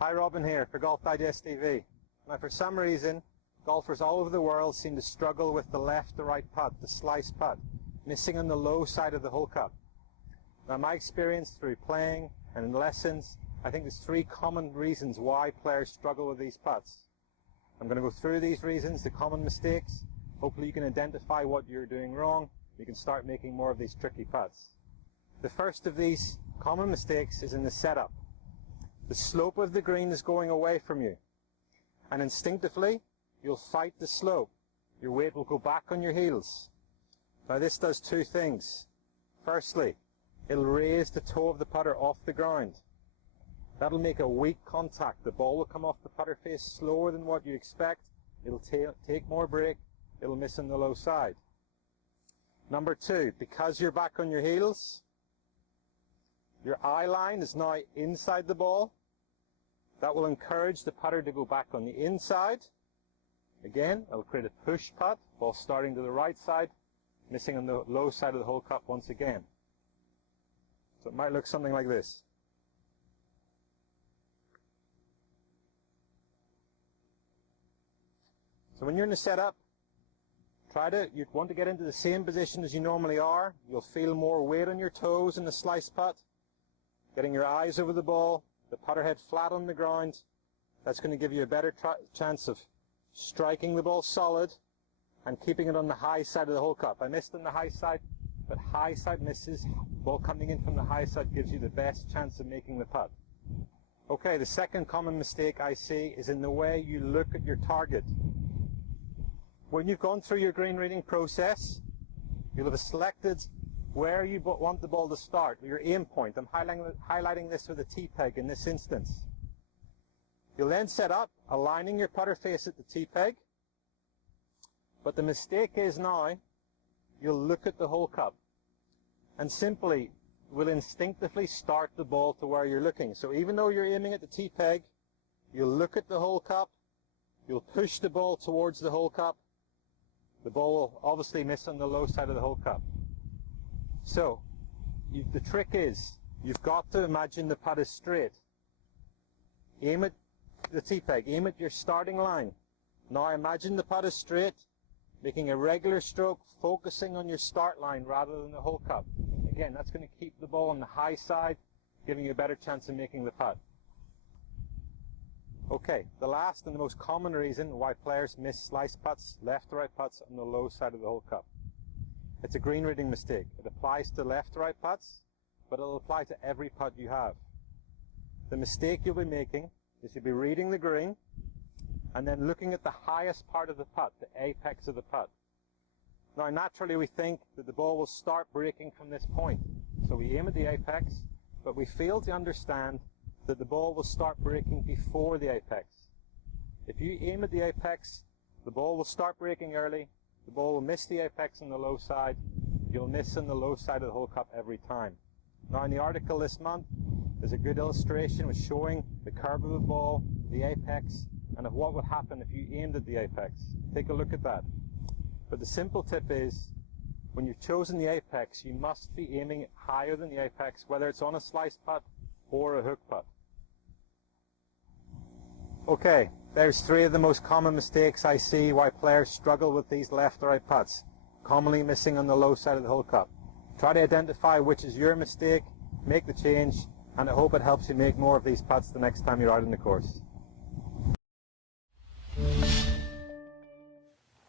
Hi, Robin here for Golf-Digest TV. Now, for some reason, golfers all over the world seem to struggle with the left to right putt, the slice putt, missing on the low side of the hole cup. Now, my experience through playing and in lessons, I think there's three common reasons why players struggle with these putts. I'm going to go through these reasons, the common mistakes. Hopefully you can identify what you're doing wrong. You can start making more of these tricky putts. The first of these common mistakes is in the setup. The slope of the green is going away from you, and instinctively you'll fight the slope. Your weight will go back on your heels. Now this does two things. Firstly, it'll raise the toe of the putter off the ground. That'll make a weak contact. The ball will come off the putter face slower than what you expect. It'll take more break. It'll miss on the low side. Number two, because you're back on your heels, your eye line is now inside the ball. That will encourage the putter to go back on the inside. Again, it'll create a push putt, ball starting to the right side, missing on the low side of the hole cup once again. So it might look something like this. So when you're in the setup, you'd want to get into the same position as you normally are. You'll feel more weight on your toes in the slice putt. Getting your eyes over the ball, the putter head flat on the ground. That's going to give you a better chance of striking the ball solid and keeping it on the high side of the hole cup. I missed on the high side, but high side misses. Ball coming in from the high side gives you the best chance of making the putt. Okay, the second common mistake I see is in the way you look at your target. When you've gone through your green reading process, you'll have selected where you want the ball to start, your aim point. I'm highlighting this with a T-peg in this instance. You'll then set up, aligning your putter face at the T-peg. But the mistake is now, you'll look at the hole cup and simply will instinctively start the ball to where you're looking. So even though you're aiming at the T-peg, you'll look at the hole cup, you'll push the ball towards the hole cup. The ball will obviously miss on the low side of the hole cup. So, the trick is, you've got to imagine the putt is straight. Aim at the T-peg, aim at your starting line. Now imagine the putt is straight, making a regular stroke, focusing on your start line rather than the hole cup. Again, that's going to keep the ball on the high side, giving you a better chance of making the putt. Okay, the last and the most common reason why players miss slice putts, left to right putts on the low side of the hole cup. It's a green reading mistake. It applies to left to right putts, but it'll apply to every putt you have. The mistake you'll be making is you'll be reading the green and then looking at the highest part of the putt, the apex of the putt. Now naturally we think that the ball will start breaking from this point. So we aim at the apex, but we fail to understand that the ball will start breaking before the apex. If you aim at the apex, the ball will start breaking early. The ball will miss the apex on the low side. You'll miss on the low side of the hole cup every time. Now in the article this month, there's a good illustration with showing the curve of the ball, the apex, and of what would happen if you aimed at the apex. Take a look at that. But the simple tip is, when you've chosen the apex, you must be aiming higher than the apex, whether it's on a slice putt or a hook putt. Okay, there's three of the most common mistakes I see why players struggle with these left or right putts, commonly missing on the low side of the hole cup. Try to identify which is your mistake, make the change, and I hope it helps you make more of these putts the next time you're out in the course.